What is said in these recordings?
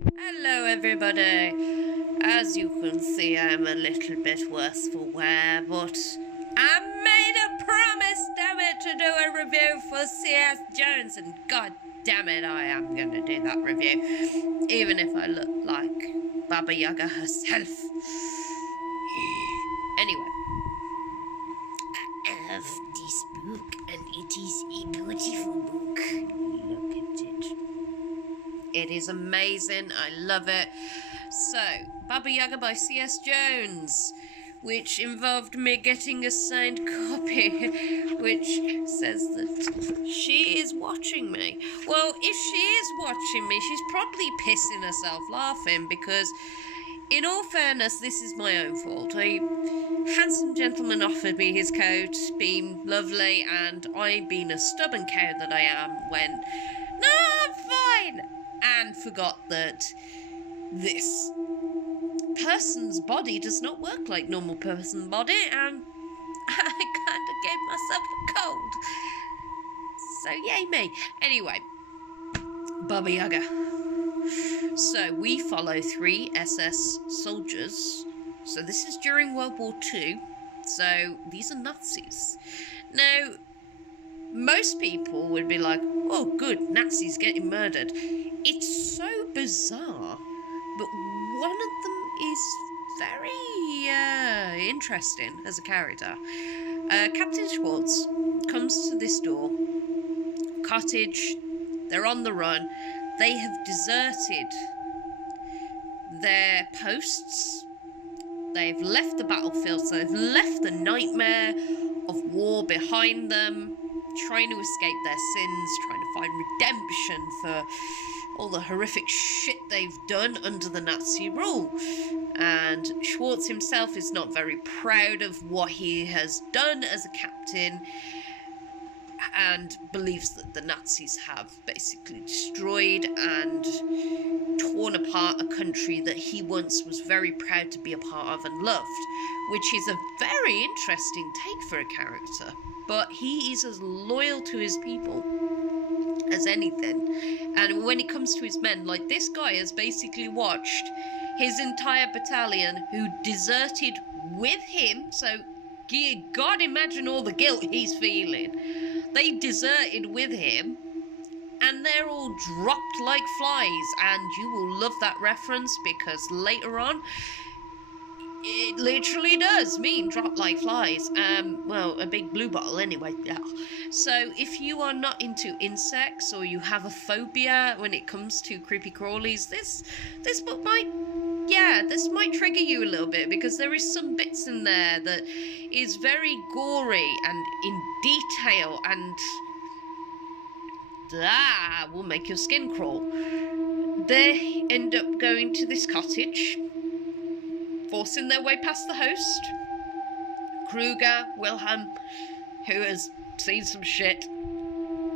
Hello everybody. As you can see, I'm a little bit worse for wear, but I made a promise, damn it, to do a review for C.S. Jones, and god damn it, I am gonna do that review, even if I look like Baba Yaga herself. Anyway, I have this book, and it is a beautiful book. Look at it. It is amazing. I love it. So, Baba Yaga by C.S. Jones, which involved me getting a signed copy, which says that she is watching me. Well, if she is watching me, she's probably pissing herself laughing because, in all fairness, this is my own fault. A handsome gentleman offered me his coat, being lovely, and I, being a stubborn cow that I am, went, "No, I'm fine," and forgot that this person's body does not work like normal person's body, and I kind of gave myself a cold. So yay me. Anyway, Baba Yaga. So we follow 3 SS soldiers. So this is during World War II. So these are Nazis. Now, most people would be like, oh good, Nazis getting murdered. It's so bizarre, but one of them is very interesting as a character. Captain Schwartz comes to this door, cottage, they're on the run, they have deserted their posts, they've left the battlefield, so they've left the nightmare of war behind them, trying to escape their sins, trying to find redemption for all the horrific shit they've done under the Nazi rule. And Schwartz himself is not very proud of what he has done as a captain, and believes that the Nazis have basically destroyed and torn apart a country that he once was very proud to be a part of and loved, which is a very interesting take for a character. But he is as loyal to his people as anything. And when it comes to his men, like, this guy has basically watched his entire battalion who deserted with him, so God, imagine all the guilt he's feeling. They deserted with him, and they're all dropped like flies, and you will love that reference because later on it literally does mean drop like flies. Well, a big blue bottle anyway. Yeah. So if you are not into insects, or you have a phobia when it comes to creepy crawlies, this book might, this might trigger you a little bit, because there is some bits in there that is very gory and in detail, and will make your skin crawl. They end up going to this cottage, forcing their way past the host, Kruger, Wilhelm, who has seen some shit,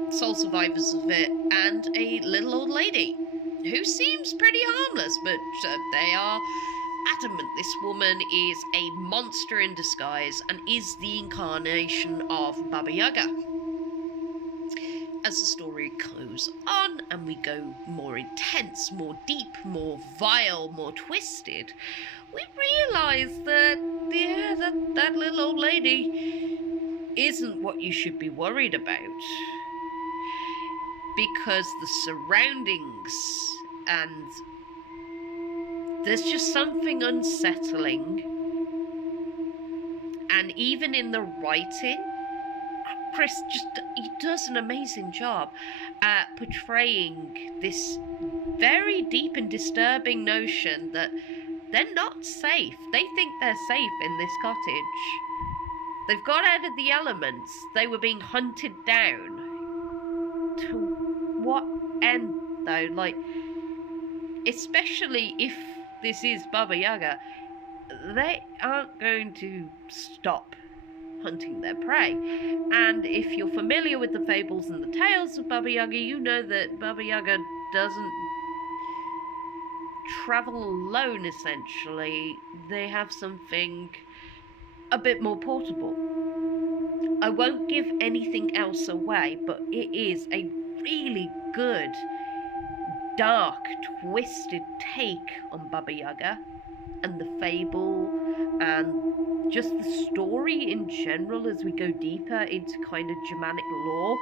sole survivors of it, and a little old lady who seems pretty harmless, but they are adamant this woman is a monster in disguise and is the incarnation of Baba Yaga. As the story goes on and we go more intense, more deep, more vile, more twisted, we realise that, that little old lady isn't what you should be worried about. Because the surroundings, and there's just something unsettling. And even in the writing, Chris he does an amazing job at portraying this very deep and disturbing notion that they're not safe. They think they're safe in this cottage. They've got out of the elements. They were being hunted down. To what end, though? Like, especially if this is Baba Yaga, they aren't going to stop hunting their prey. And if you're familiar with the fables and the tales of Baba Yaga, you know that Baba Yaga doesn't travel alone, essentially. They have something a bit more portable. I won't give anything else away, but it is a really good, dark, twisted take on Baba Yaga and the fable and just the story in general as we go deeper into kind of Germanic lore.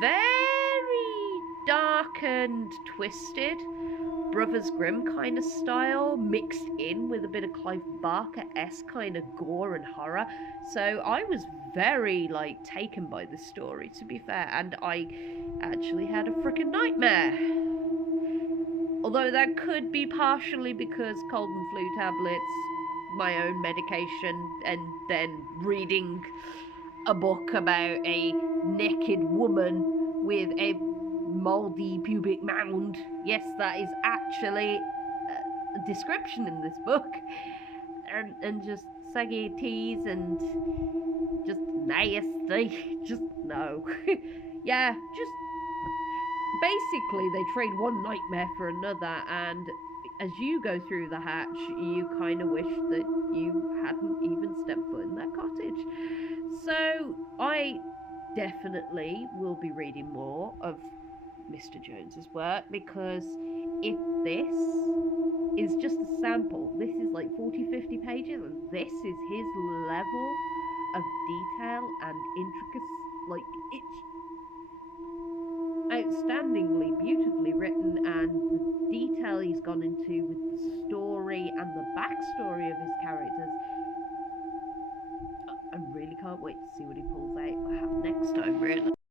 Very dark and twisted, Brothers Grimm kind of style, mixed in with a bit of Clive Barker-esque kind of gore and horror. So I was very, like, taken by this story, to be fair, and I actually had a freaking nightmare. Although that could be partially because cold and flu tablets, my own medication, and then reading a book about a naked woman with a mouldy pubic mound. Yes, that is actually a description in this book. And just saggy teas and just nasty. Just no. Yeah, just basically they trade one nightmare for another, and as you go through the hatch, you kind of wish that you hadn't even stepped foot in that cottage. So I definitely will be reading more of Mr. Jones's work, because if this is just a sample, this is like 40-50 pages, and this is his level of detail and intricacy. Like, it's outstandingly beautifully written, and the detail he's gone into with the story and the backstory of his characters, I really can't wait to see what he pulls out next time, really.